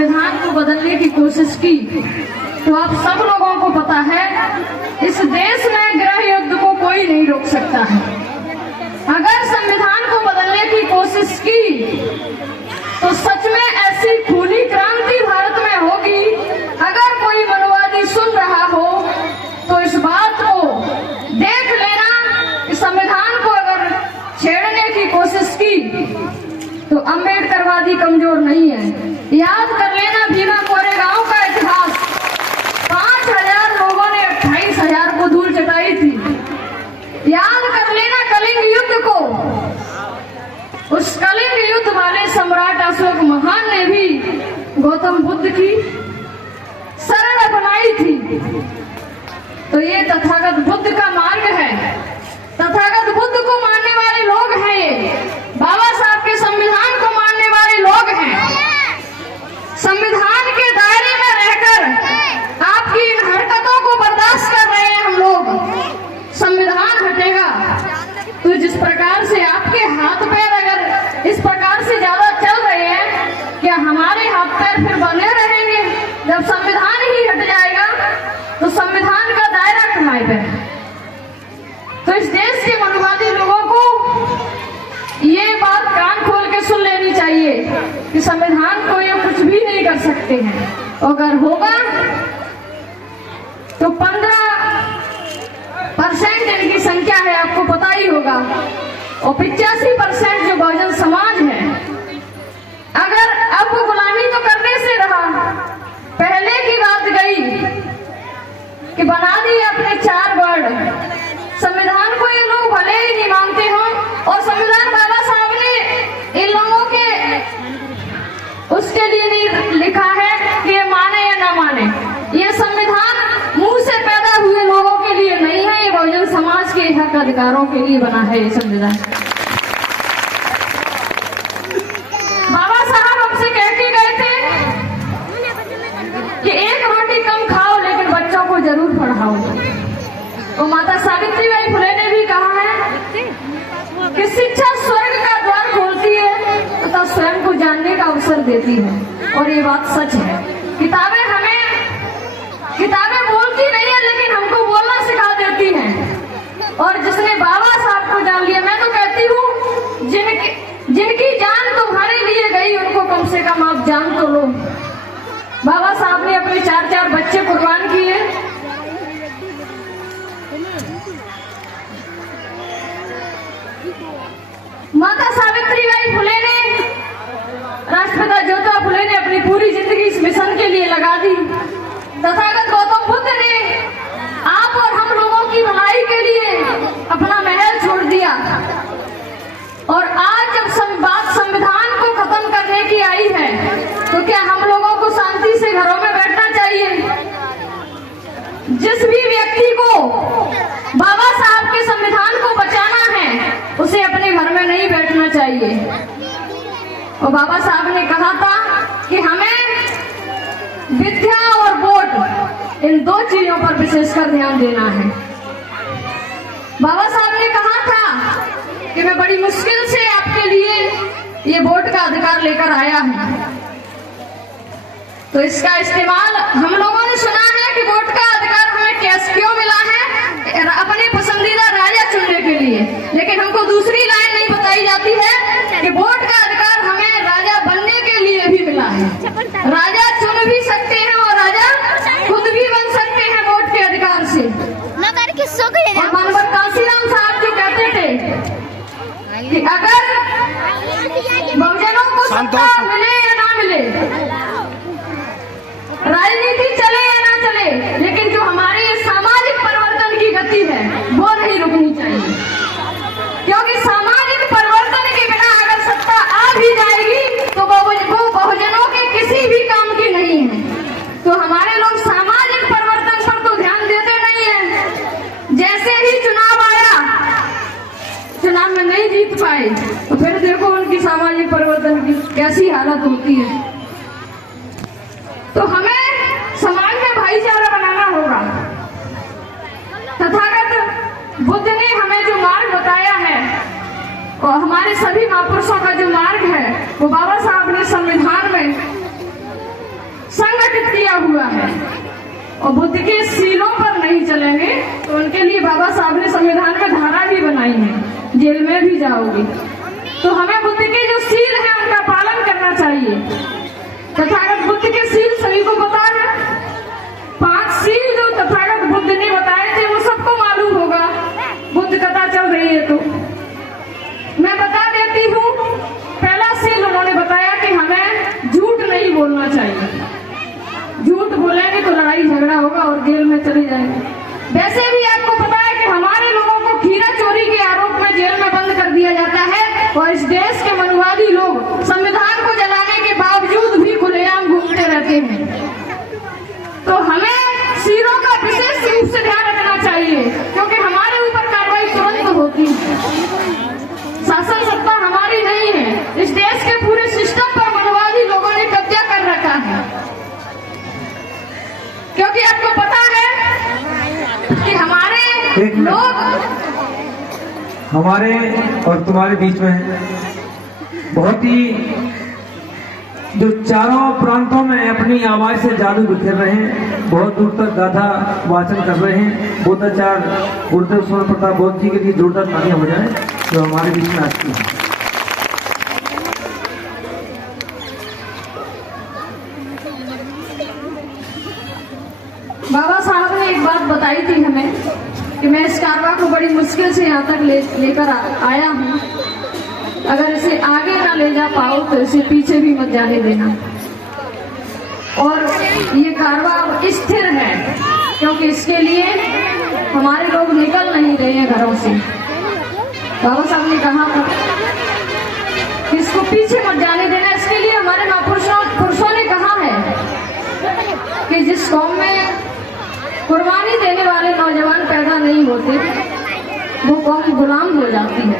संविधान को बदलने की कोशिश की तो आप सब लोगों को पता है इस देश में गृह युद्ध को कोई नहीं रोक सकता है। अगर संविधान को बदलने की कोशिश की तो सच में ऐसी खूनी क्रांति भारत में होगी। अगर कोई मनोवादी सुन रहा हो तो इस बात को देख लेना कि संविधान को अगर छेड़ने की कोशिश की तो अम्बेडकरवादी कमजोर नहीं है। याद कर लेना भीमा कोरेगांव का इतिहास। 5000 लोगों ने 28,000 को धूल चटाई थी। याद कर लेना कलिंग युद्ध को। उस कलिंग युद्ध वाले सम्राट अशोक महान ने भी गौतम बुद्ध की शरण अपनाई थी। तो ये तथागत बुद्ध का मार्ग है। तथागत बुद्ध को मानने वाले लोग हैं। ये बाबा साहब के संविधान को मानने वाले लोग हैं। संविधान के दायरे में रहकर आपकी इन हरकतों को बर्दाश्त कर रहे हैं हम लोग। संविधान हटेगा तो जिस प्रकार से आपके हाथ पैर अगर इस प्रकार से ज्यादा चल रहे हैं, क्या हमारे हाथ पैर फिर बने रहेंगे? जब संविधान ही हट जाएगा तो संविधान का दायरा कहाँ पे? तो इस देश के मनोवादी लोगों को ये बात कान खोल के सुन लेनी चाहिए कि संविधान को ये कुछ भी नहीं कर सकते हैं। अगर होगा तो 15% इनकी संख्या है, आपको पता ही होगा, और 85% जो बहुजन समाज है। अगर अब गुलामी तो करने से रहा, पहले की बात गई कि बना दिए अपने 4 वर्ड। संविधान को ये लोग भले ही नहीं मानते हो और संविधान बाबा साहब ने इन लोगों के उसके लिए नहीं लिखा है कि ये माने या ना माने। ये संविधान मुंह से पैदा हुए लोगों के लिए नहीं है, ये बहुजन समाज के हक अधिकारों के लिए बना है ये संविधान। बाबा साहब हमसे कह के गए थे कि एक रोटी कम खाओ लेकिन बच्चों को जरूर पढ़ाओ। तो माता सावित्रीबाई फुले ने भी कहा है कि शिक्षा स्वर्ग का द्वार खोलती है तथा स्वयं को जानने का अवसर देती है। और ये बात सच है। किताबें बोलती नहीं है लेकिन हमको बोलना सिखा देती हैं। और जिसने बाबा साहब को जान लिया, मैं तो कहती हूँ जिनकी जान तुम्हारे लिए गई उनको कम से कम आप जान तो लो। बाबा साहब ने अपने 4 बच्चे कुर्बान किए। माता सावित्रीबाई फुले ने, राष्ट्रपिता ज्योतिबा फुले ने अपनी पूरी जिंदगी इस मिशन के लिए लगा दी। तथागत गौतम बुद्ध ने आप और हम लोगों की भलाई के लिए अपना महल छोड़ दिया। और आज जब बात संविधान को खत्म करने की आई है तो क्या हम लोगों को शांति से घरों में बैठना चाहिए? जिस भी व्यक्ति को बाबा साहब के संविधान को बचाना है उसे अपने घर में नहीं बैठना चाहिए। और बाबा साहब ने कहा था कि हमें विद्या और वोट, इन 2 चीजों पर विशेषकर ध्यान देना है। बाबा साहब ने कहा था कि मैं बड़ी मुश्किल से आपके लिए ये वोट का अधिकार लेकर आया हूं, तो इसका इस्तेमाल हम लोगों ने सुना है कि वोट का अधिकार हमें कैसे क्यों मिला है? अपने पसंदीदा राजा चुनने के लिए। लेकिन हमको दूसरी लाइन नहीं बताई जाती है कि वोट का अधिकार हमें राजा बनने के लिए भी मिला है। राजा चुन भी सकते हैं और राजा खुद भी बन सकते हैं वोट के अधिकार से। और मानवर काशीराम साहब जो कहते थे कि अगर बहुजनों को सत्ता मिले या ना मिले, राजनीति चले या ना चले, लेकिन जो हमारे ये सामाजिक परिवर्तन की गति है वो नहीं रुकनी चाहिए। क्योंकि सामाजिक परिवर्तन के बिना अगर सत्ता आ भी जाएगी तो वो बहुजनों के किसी भी काम की नहीं है। तो हमारे लोग सामाजिक परिवर्तन पर तो ध्यान देते नहीं है। जैसे ही चुनाव आया, चुनाव में नहीं जीत पाए तो फिर देखो उनकी सामाजिक परिवर्तन की कैसी हालत होती है। तो हमें समाज में भाईचारा बनाना होगा। तथागत बुद्ध ने हमें जो मार्ग बताया है और हमारे सभी महापुरुषों का जो मार्ग है वो बाबा साहब ने संविधान में संगठित किया हुआ है और बुद्ध के सीलों पर नहीं चलेंगे तो उनके लिए बाबा साहब ने संविधान में धारा भी बनाई है, जेल में भी जाओगे। तो हमें बुद्ध के जो सील है उनका पालन करना चाहिए। तथागत बुद्ध के सील सभी को पता है। 5 सील जो तथागत बुद्ध ने बताए थे वो सबको मालूम होगा, बुद्ध कथा चल रही है तो मैं बता देती हूँ। पहला सील उन्होंने बताया कि हमें झूठ नहीं बोलना चाहिए। झूठ बोलेंगे तो लड़ाई झगड़ा होगा और जेल में चले जाएंगे। वैसे भी आपको पता है कि हमारे लोगों को खीरा चोरी के आरोप में जेल में बंद कर दिया जाता है और इस देश के मनुवादी लोग संविधान को जलाने के बावजूद भी खुलेआम घूमते रहते हैं। तो हमें सीरों का विशेष रूप से ध्यान रखना चाहिए क्योंकि हमारे ऊपर कार्रवाई तुरंत होती है। शासन सत्ता हमारी नहीं है, इस देश के पूरे सिस्टम पर मनुवादी लोगों ने कब्जा कर रखा है। क्योंकि आपको पता है कि हमारे लोग हमारे और तुम्हारे बीच में बहुत ही जो चारों प्रांतों में अपनी आवाज से जादू बिखेर रहे हैं, बहुत दूर तक गाथा वाचन कर रहे हैं। बोधाचार्य गुरुदेव स्वर्ण प्रताप बौद्ध जी के लिए जोरदार तालियां हो जाए जो हमारे बीच में आती है। बाबा साहब ने एक बात बताई थी हमें कि मैं इस कारवां को बड़ी मुश्किल से यहाँ तक लेकर आया हूँ। अगर इसे आगे ना ले जा पाओ तो इसे पीछे भी मत जाने देना। और ये कारवां स्थिर है क्योंकि इसके लिए हमारे लोग निकल नहीं रहे हैं घरों से। बाबा साहब ने कहा था कि इसको पीछे मत जाने देना। इसके लिए हमारे महापुरुषों ने कहा है कि जिस कौम में कुर्बानी देने वाले नौजवान पैदा नहीं होते वो कौम गुलाम हो जाती है।